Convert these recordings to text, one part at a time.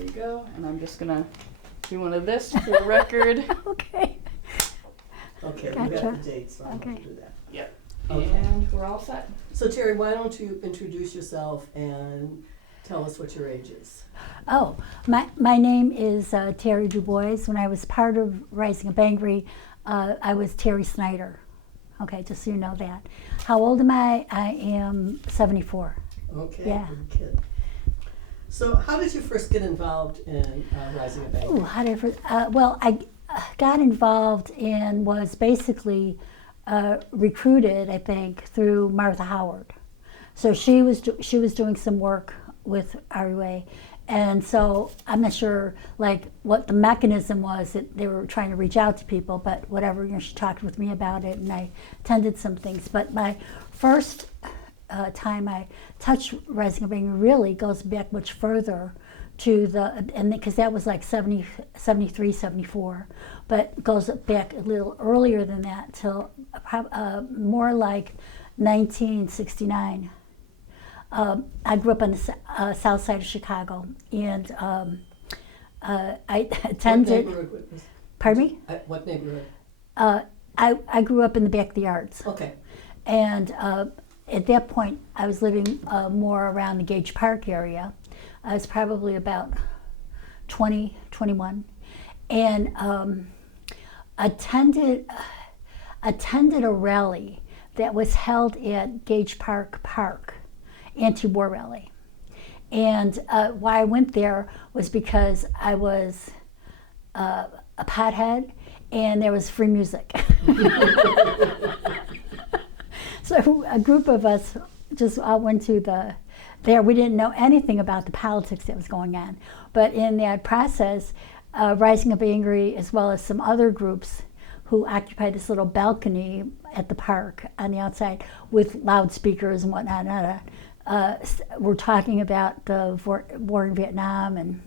There you go. And I'm just gonna do one of this for the record. Okay. Okay, we Gotcha. got the dates, so I'm going Okay. to do that. Yep. Okay. And we're all set. So Terry, why don't you introduce yourself and tell us what your age is? Oh, my name is Terrie DuBois. When I was part of Rising Up Angry, I was Terry Snyder. Okay, just so you know that. How old am I? I am 74. Okay, Yeah. good kid. So how did you first get involved in Rising Up Angry? Ooh, how did I first, well, I got involved and was basically recruited, I think, through Martha Howard. So she was doing some work with RUA, and so I'm not sure like what the mechanism was that they were trying to reach out to people, but whatever, you know, she talked with me about it, and I attended some things. But my first time I touched Rising Up Angry really goes back much further to and because that was like 73, 74, but goes back a little earlier than that till more like 1969. I grew up on the south side of Chicago, and I attended. What neighborhood was? Pardon me? What neighborhood? I grew up in the back of the Arts, Okay. and at that point I was living more around the Gage Park area. I was probably about 20, 21, and attended a rally that was held at Gage Park, anti-war rally. And why I went there was because I was a pothead and there was free music. So a group of us just all went to there. We didn't know anything about the politics that was going on. But in that process, Rising Up Angry, as well as some other groups who occupied this little balcony at the park on the outside with loudspeakers and whatnot, we're talking about the war in Vietnam and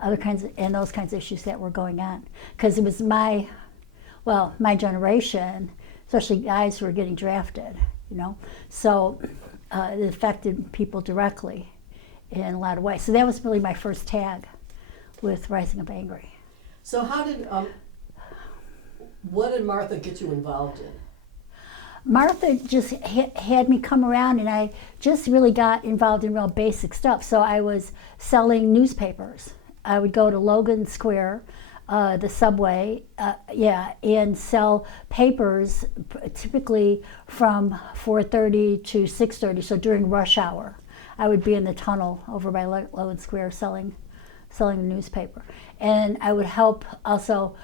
those kinds of issues that were going on. Because it was my generation, especially guys who were getting drafted, you know. So it affected people directly in a lot of ways. So that was really my first tag with Rising Up Angry. So how did what did Martha get you involved in? Martha just had me come around, and I just really got involved in real basic stuff. So I was selling newspapers. I would go to Logan Square, the subway, and sell papers, typically from 4:30 to 6:30. So during rush hour, I would be in the tunnel over by Logan Square selling the newspaper, and I would help also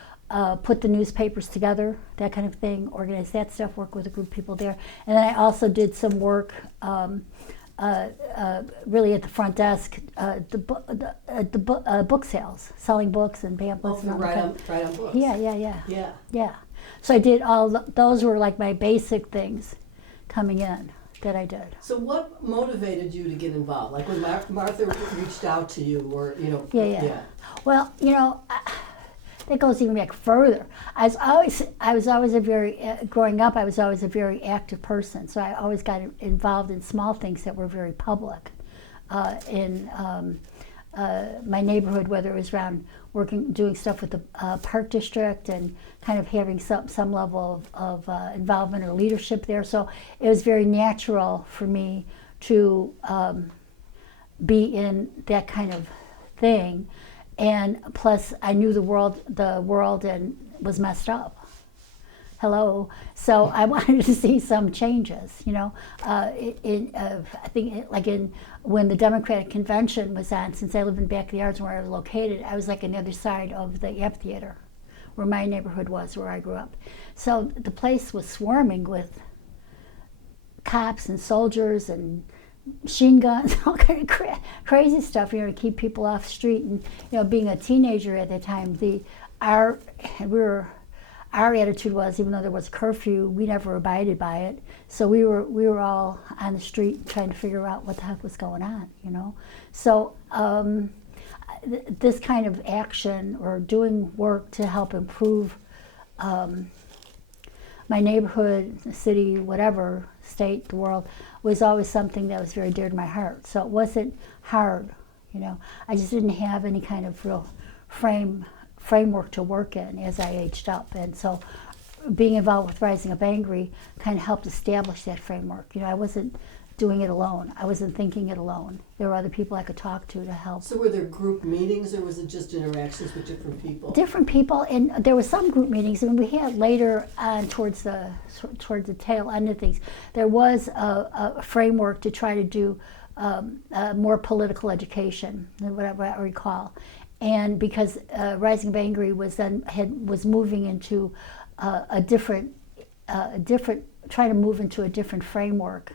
put the newspapers together, that kind of thing, organize that stuff, work with a group of people there. And then I also did some work really at the front desk, the book sales, selling books and pamphlets. Oh, and all right that. on books. Yeah. So I did those were like my basic things coming in that I did. So what motivated you to get involved? Like when Martha reached out to you, or you know? Yeah. Well, you know, that goes even back further. Growing up, I was always a very active person. So I always got involved in small things that were very public in my neighborhood, whether it was around doing stuff with the park district and kind of having some level of involvement or leadership there. So it was very natural for me to be in that kind of thing. And plus, I knew the world and was messed up. Hello, so I wanted to see some changes. You know, I think when the Democratic Convention was on, since I lived in the back of the Arts where I was located, I was like on the other side of the amphitheater, where my neighborhood was, where I grew up. So the place was swarming with cops and soldiers and machine guns, all kind of crazy stuff, you know, to keep people off the street. And you know, being a teenager at the time, our attitude was, even though there was curfew, we never abided by it. So we were all on the street trying to figure out what the heck was going on, you know. So this kind of action or doing work to help improve my neighborhood, the city, whatever, state, the world, was always something that was very dear to my heart. So it wasn't hard, you know. I just didn't have any kind of real framework to work in as I aged up. And so being involved with Rising Up Angry kind of helped establish that framework. You know, I wasn't doing it alone. I wasn't thinking it alone. There were other people I could talk to help. So were there group meetings, or was it just interactions with different people? Different people, and there were some group meetings, and we had later on towards the tail end of things, there was a framework to try to do more political education, whatever I recall. And because Rising Up Angry was moving into trying to move into a different framework,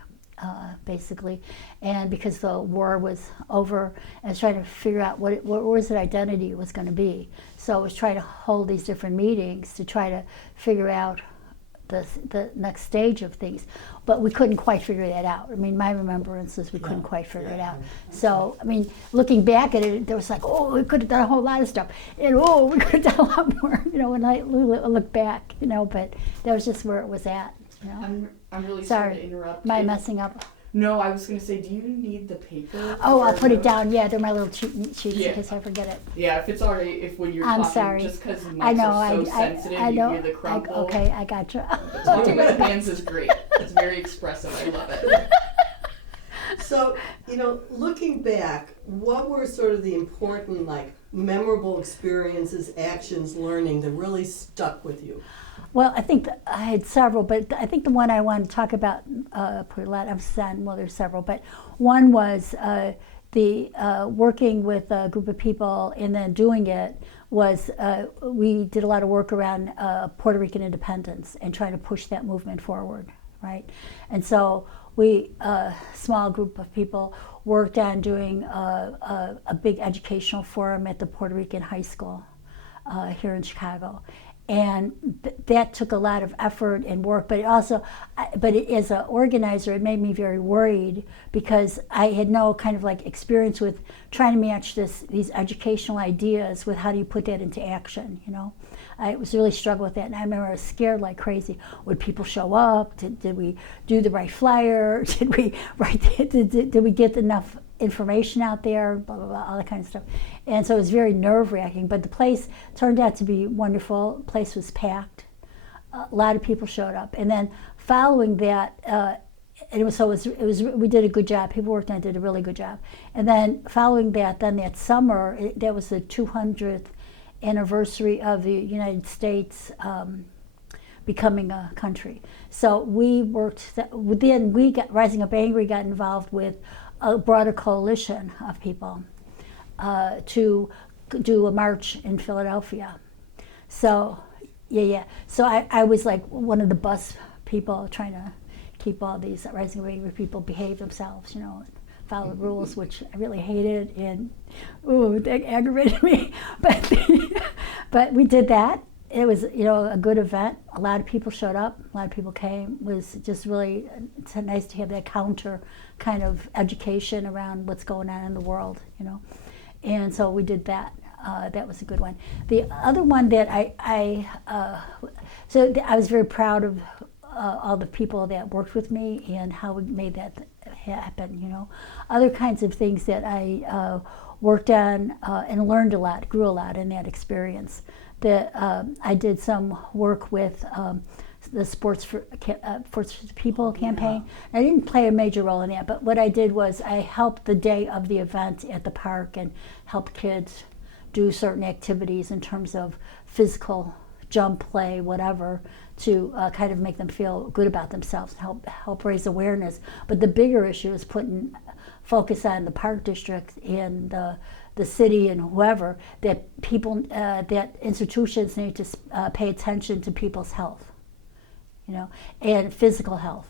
basically, and because the war was over, and was trying to figure out what was its identity was going to be. So it was trying to hold these different meetings to try to figure out the next stage of things, but we couldn't quite figure that out. I mean, my remembrance is we couldn't quite figure it out. So, I mean, looking back at it, there was like, oh, we could have done a whole lot of stuff, and oh, we could have done a lot more, you know, when I look back, you know, but that was just where it was at, you know. I'm really sorry to interrupt. Am I messing up? No, I was going to say, do you need the paper? Oh, I'll put it down. Yeah, they're my little sheets in case I forget it. Yeah, if it's already, if when you're I'm talking, sorry. just because mics I know, are so sensitive, I know, you hear the crumble. okay, I gotcha. Talking with hands is great. It's very expressive. I love it. So, you know, looking back, what were sort of the important, like, memorable experiences, actions, learning that really stuck with you? Well, I think I had several, but I think the one I want to talk about, put a lot of sun, well, there's several, but one was working with a group of people and then doing it was, we did a lot of work around Puerto Rican independence and trying to push that movement forward, right? And so we, a small group of people, worked on doing a big educational forum at the Puerto Rican high school here in Chicago. And that took a lot of effort and work, but it also, as an organizer, it made me very worried because I had no kind of like experience with trying to match these educational ideas with how do you put that into action, you know. I was really struggling with that, and I remember I was scared like crazy. Would people show up? Did we do the right flyer? Did we did we get enough information out there? Blah blah blah, all that kind of stuff. And so it was very nerve-wracking. But the place turned out to be wonderful. The place was packed. A lot of people showed up, and then following that, we did a good job. People worked on it, did a really good job. And then following that, that summer, that was the 200th anniversary of the United States becoming a country. So we worked, Rising Up Angry got involved with a broader coalition of people to do a march in Philadelphia. So, So I was like one of the bus people trying to keep all these Rising Up Angry people behave themselves, you know, follow the rules, which I really hated, and that aggravated me. But we did that. It was, you know, a good event. A lot of people showed up. A lot of people came. It was just really, it's nice to have that counter kind of education around what's going on in the world, you know. And so we did that. That was a good one. The other one that I was very proud of all the people that worked with me and how we made that happen, you know. Other kinds of things that I worked on and learned a lot, grew a lot in that experience. I did some work with the Sports for People campaign. I didn't play a major role in that, but what I did was I helped the day of the event at the park and helped kids do certain activities in terms of physical jump, play, whatever, to kind of make them feel good about themselves, help raise awareness. But the bigger issue is putting focus on the park district and the city and whoever, that people, that institutions need to pay attention to people's health, you know, and physical health.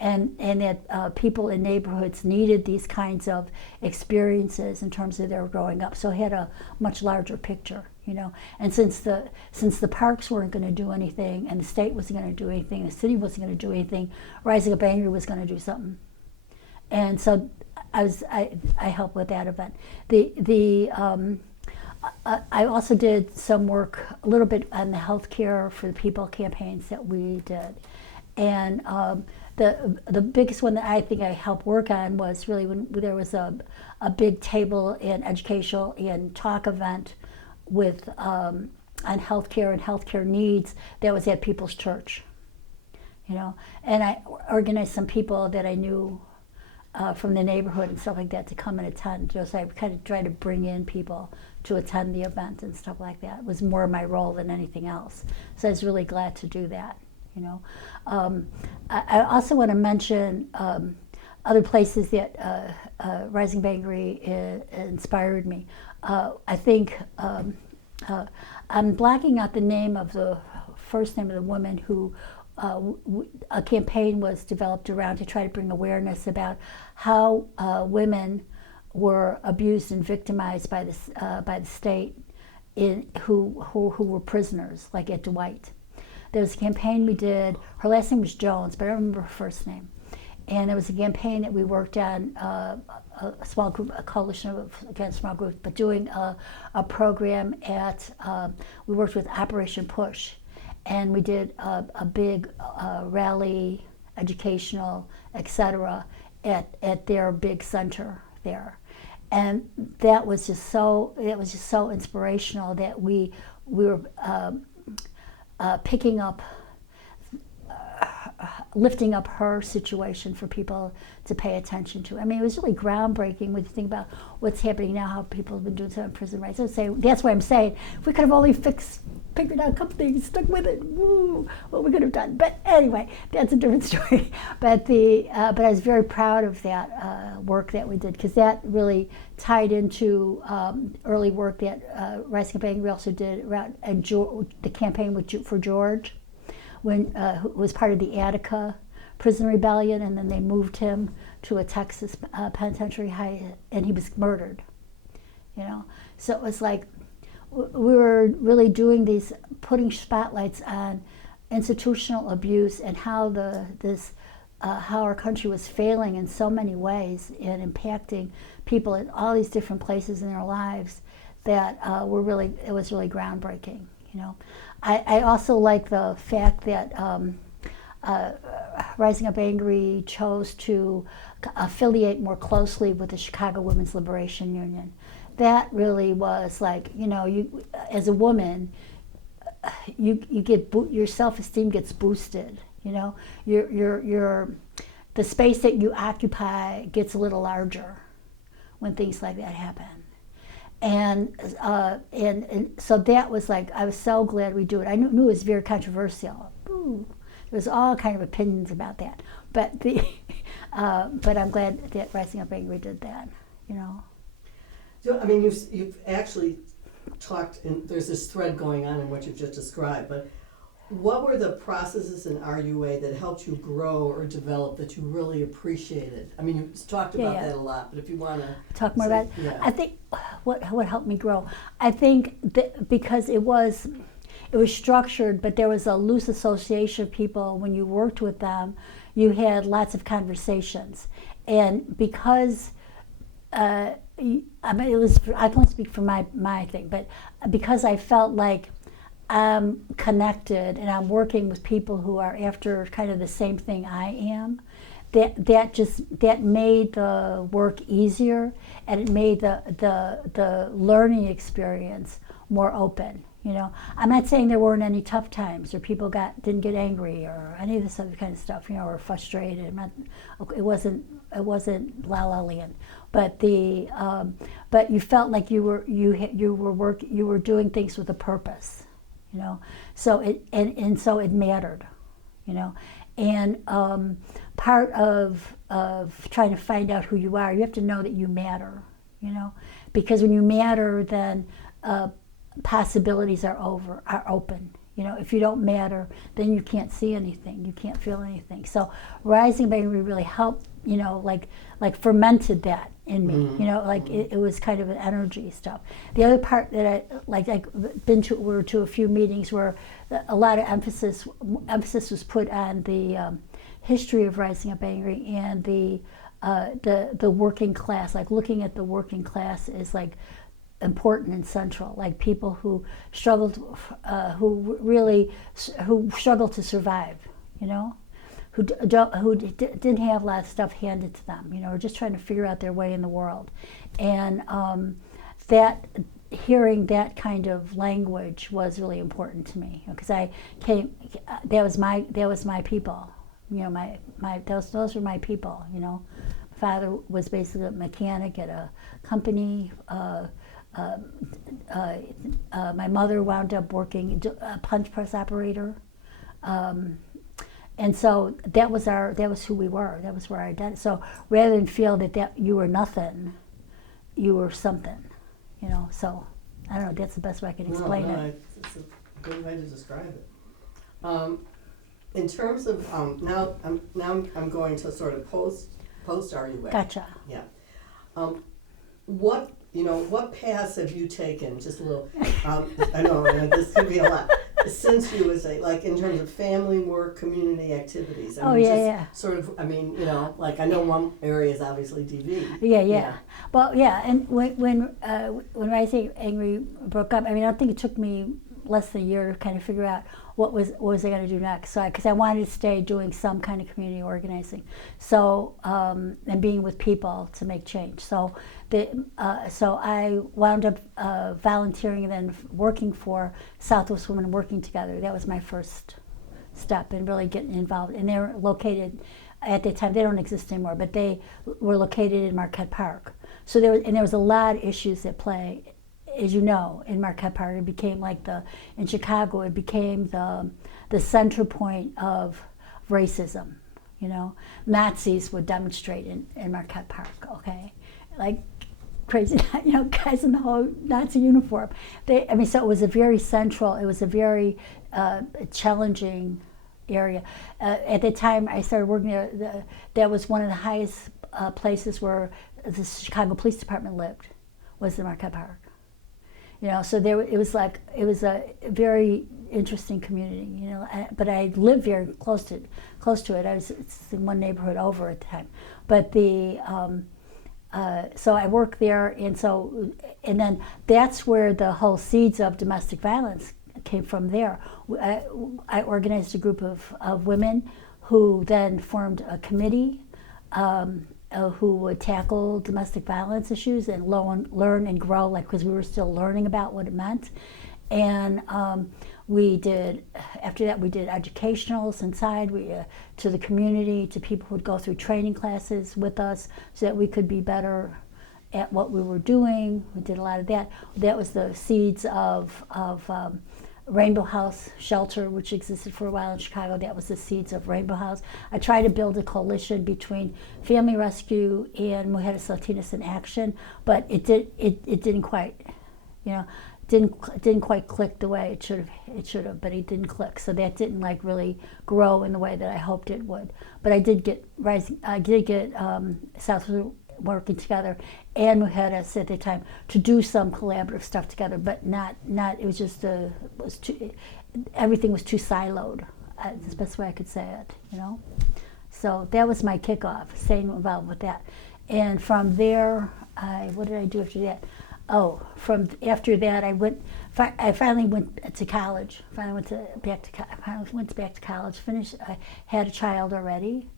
And that people in neighborhoods needed these kinds of experiences in terms of their growing up. So it had a much larger picture, you know. And since the parks weren't going to do anything, and the state wasn't going to do anything, the city wasn't going to do anything, Rising Up Angry was going to do something. And so I helped with that event. I also did some work a little bit on the healthcare for the people campaigns that we did. And the biggest one that I think I helped work on was really when there was a big table and educational and talk event with on healthcare and healthcare needs that was at People's Church, you know, and I organized some people that I knew from the neighborhood and stuff like that to come and attend. So I kind of tried to bring in people to attend the event and stuff like that. It was more my role than anything else. So I was really glad to do that, you know. I also want to mention other places that Rising Bangery inspired me. I think I'm blacking out the name of the first name of the woman who a campaign was developed around to try to bring awareness about how women were abused and victimized by the state who were prisoners, like at Dwight. There was a campaign we did. Her last name was Jones, but I don't remember her first name. And it was a campaign that we worked on, a small group, a coalition of, again, small groups, but doing a program at, we worked with Operation Push. And we did a big rally, educational, etc., at their big center there. And that was just so, inspirational that we were picking up, lifting up her situation for people to pay attention to. I mean, it was really groundbreaking when you think about what's happening now, how people have been doing some prison rights. I would say, that's why I'm saying, if we could have only figured out a couple things, stuck with it, woo, what we could have done. But anyway, that's a different story. But but I was very proud of that work that we did, because that really tied into early work that Rising Bangery also did around the campaign for George, when who was part of the Attica prison rebellion, and then they moved him to a Texas penitentiary, and he was murdered. You know, so it was like we were really doing these, putting spotlights on institutional abuse and how how our country was failing in so many ways and impacting people in all these different places in their lives that it was really groundbreaking. You know, I also like the fact that Rising Up Angry chose to affiliate more closely with the Chicago Women's Liberation Union. That really was like, you know, you as a woman, you get your self-esteem gets boosted. You know, the space that you occupy gets a little larger when things like that happen. And so that was like, I was so glad we do it. I knew it was very controversial. Ooh, there was all kind of opinions about that, but but I'm glad that Rising Up Angry did that. You know. So, I mean, you've actually talked, and there's this thread going on in what you've just described, but what were the processes in RUA that helped you grow or develop that you really appreciated? I mean, you've talked about that a lot, but if you want to talk more about it, yeah. I think what helped me grow, I think that because it was structured, but there was a loose association of people. When you worked with them, you had lots of conversations, and because I mean, I can only speak for my thing, but because I felt like I'm connected and I'm working with people who are after kind of the same thing I am, that made the work easier, and it made the learning experience more open. You know, I'm not saying there weren't any tough times or people didn't get angry or any of this other kind of stuff, you know, or frustrated. It wasn't la la land, but but you felt like you were doing things with a purpose, you know. So so it mattered, you know. And part of trying to find out who you are, you have to know that you matter, you know, because when you matter, then possibilities are open. You know, if you don't matter, then you can't see anything, you can't feel anything. So Rising Bangery really helped, you know, like fermented that in me. You know, like it was kind of an energy stuff. The other part that I've been to a few meetings where a lot of emphasis was put on the history of Rising Up Angry and the working class, like looking at the working class is like important and central, like people who struggled to survive, you know, didn't have a lot of stuff handed to them, or just trying to figure out their way in the world. And that hearing that kind of language was really important to me, because I came. That was my people. Those were my people. My father was basically a mechanic at a company. My mother wound up working a punch press operator, and so that was who we were. That was where our identity. So rather than feel that you were nothing, you were something. So I don't know. That's the best way I can explain it. It's a good way to describe it. In terms of now I'm going to sort of post RUA. Gotcha. Yeah. What paths have you taken? Just a little. I know this could be a lot. Since you was in terms of family work, community activities. Sort of. I know one area is obviously DV. Yeah. Well, yeah, and when Rising Angry broke up, I don't think it took me less than a year to kind of figure out what was I going to do next. So because I wanted to stay doing some kind of community organizing, so and being with people to make change. So I wound up volunteering and then working for Southwest Women Working Together. That was my first step in really getting involved. And they're located at the time. They don't exist anymore, but they were located in Marquette Park. So there was a lot of issues at play. As you know, in Marquette Park, it became in Chicago, it became the center point of racism. Nazis would demonstrate in Marquette Park, okay? Like crazy, guys in the whole Nazi uniform. So it was a very central, it was a very challenging area. At the time I started working there, that was one of the highest places where the Chicago Police Department lived, was in Marquette Park. So it was a very interesting community, but I lived very close to it. It's in one neighborhood over at the time. But so I worked there, and then that's where the whole seeds of domestic violence came from there. I organized a group of women who then formed a committee who would tackle domestic violence issues and learn and grow, because we were still learning about what it meant. And after that we did educationals inside, to the community, to people who would go through training classes with us so that we could be better at what we were doing. We did a lot of that. That was the seeds of Rainbow House Shelter, which existed for a while in Chicago. That was the seeds of Rainbow House. I tried to build a coalition between Family Rescue and Mujeres Latinas in Action, but it didn't quite, didn't quite click the way it should have, but it didn't click. So that didn't really grow in the way that I hoped it would. But I did get Southwest Working Together and Mujeres at the time to do some collaborative stuff together, but not. It was just everything was too siloed. That's the best way I could say it. So that was my kickoff, staying involved with that. And from there, what did I do after that? After that, I finally went to college. Finally went back to college. Finished. I had a child already.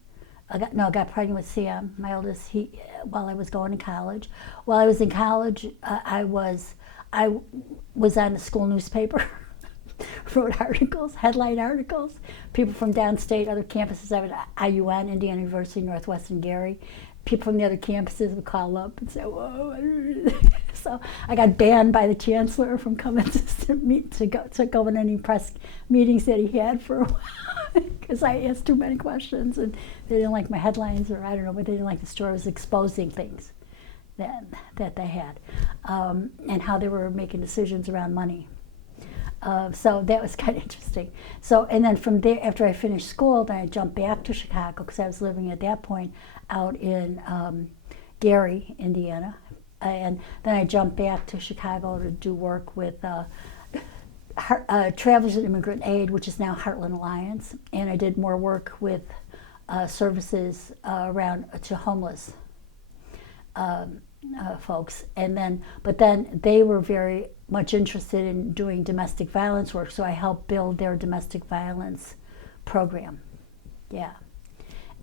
I got pregnant with Sam, my oldest. While I was going to college. While I was in college, I was on the school newspaper, wrote articles, headline articles. People from downstate, other campuses. I was at IUN, Indiana University, Northwestern Gary. People from the other campuses would call up and say, "Whoa!" So I got banned by the chancellor from coming to go in any press meetings that he had for a while because I asked too many questions and they didn't like my headlines, or I don't know, but they didn't like the story. I was exposing things that they had and how they were making decisions around money. So that was kind of interesting. So, and then from there, after I finished school, then I jumped back to Chicago because I was living at that point out in Gary, Indiana. And then I jumped back to Chicago to do work with Travelers and Immigrant Aid, which is now Heartland Alliance. And I did more work with services around to homeless folks. But then they were very much interested in doing domestic violence work, so I helped build their domestic violence program. Yeah.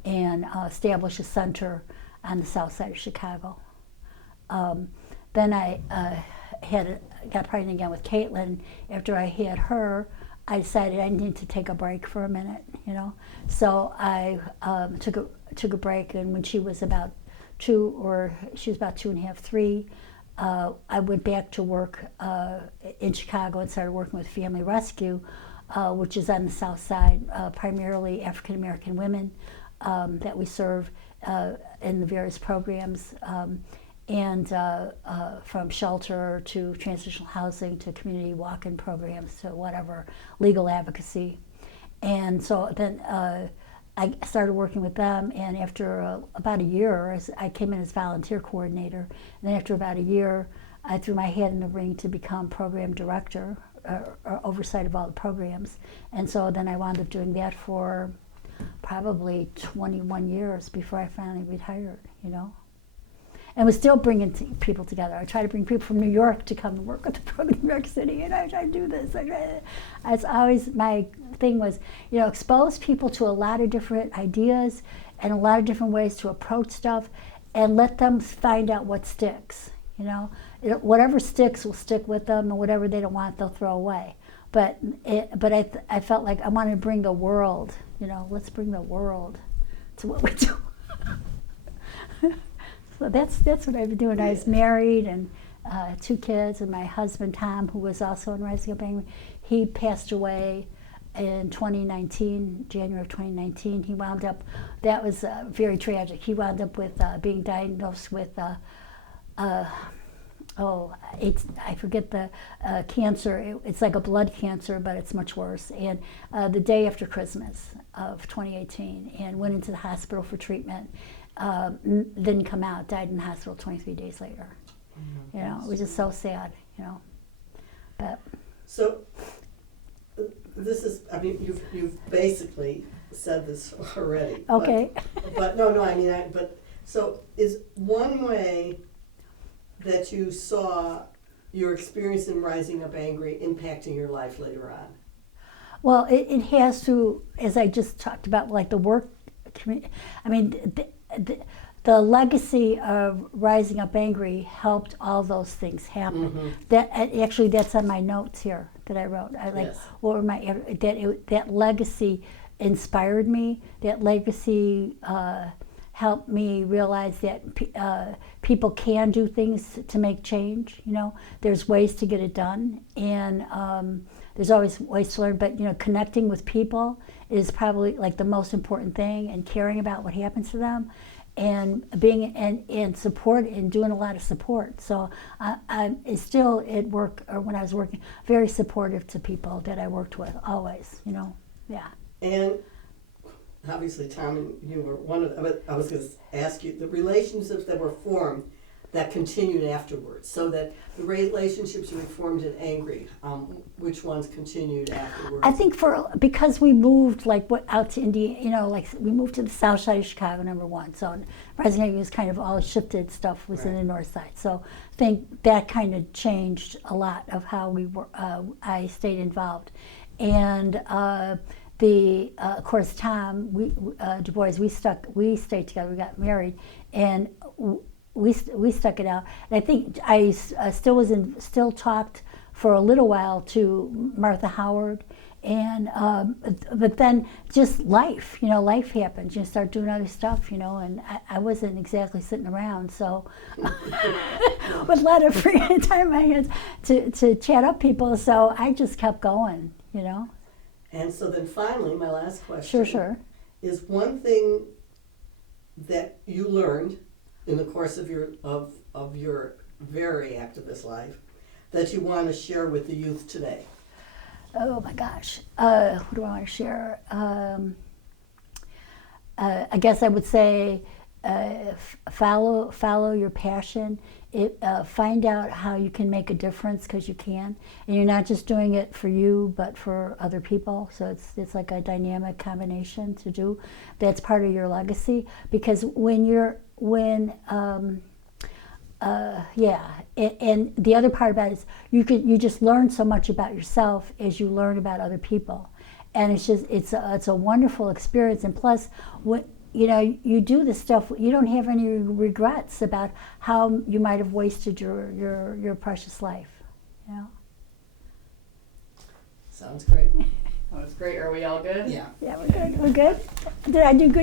and establish a center on the south side of Chicago. Then I got pregnant again with Caitlin. After I had her, I decided I needed to take a break for a minute, you know. So I took a break, and when she was about 2.5, 3, I went back to work in Chicago and started working with Family Rescue, which is on the south side, primarily African American women that we serve in the various programs, and from shelter to transitional housing to community walk-in programs to whatever, legal advocacy. And so then I started working with them, and after about a year, I came in as volunteer coordinator. And then after about a year, I threw my hat in the ring to become program director, or oversight of all the programs. And so then I wound up doing that for probably 21 years before I finally retired, you know. And was still bringing people together. I try to bring people from New York to come and work with the program in New York City, and I try to do this. It's always, my thing was, you know, expose people to a lot of different ideas and a lot of different ways to approach stuff, and let them find out what sticks, you know. Whatever sticks will stick with them, and whatever they don't want, they'll throw away. But I felt like I wanted to bring the world, you know, let's bring the world to what we do. So that's what I've been doing. I was married and 2 kids, and my husband Tom, who was also in Rising Up Angry, he passed away in 2019, January of 2019. He wound up, that was very tragic. He wound up with being diagnosed with I forget the cancer. It's like a blood cancer, but it's much worse. And the day after Christmas of 2018, and went into the hospital for treatment. Didn't come out, died in the hospital 23 days later. You know, it was just so sad, you know. But so this is, I mean, you've basically said this already. okay. But no, I mean, but so is one way that you saw your experience in Rising Up Angry impacting your life later on? Well, it has to, as I just talked about, like the work community. I mean, the legacy of Rising Up Angry helped all those things happen. Mm-hmm. That's on my notes here that I wrote. Yes. What were that legacy inspired me. That legacy helped me realize that people can do things to make change. You know, there's ways to get it done, and there's always ways to learn. But you know, connecting with people is probably like the most important thing, and caring about what happens to them, and being and support, and doing a lot of support. So I'm still at work, or when I was working, very supportive to people that I worked with, always, you know, yeah. And obviously, Tom and you were one of them, but I was going to ask you, the relationships that were formed that continued afterwards, so that the relationships you formed in Angry, which ones continued afterwards? I think because we moved out to Indiana, you know, like we moved to the south side of Chicago, number one. So Rising Up was kind of all shifted stuff was in the north side. So I think that kind of changed a lot of how we were. I stayed involved, and of course Tom DuBois, we stayed together. We got married, and we stuck it out. And I think I still talked for a little while to Martha Howard, and but then just life, you know, life happens. You start doing other stuff, you know, and I wasn't exactly sitting around, so with a lot of free time in my hands to chat up people. So I just kept going, you know. And so then finally, my last question sure. is one thing that you learned in the course of your very activist life that you want to share with the youth today? Oh my gosh, what do I want to share? I guess I would say follow your passion. Find out how you can make a difference, because you can, and you're not just doing it for you, but for other people. So it's like a dynamic combination to do. That's part of your legacy, because and the other part about it is you just learn so much about yourself as you learn about other people, and it's a wonderful experience. And plus, you know, you do the stuff, you don't have any regrets about how you might have wasted your precious life. You know? Sounds great. That was great. Are we all good? Yeah. Yeah, we're good. We're good. Did I do good?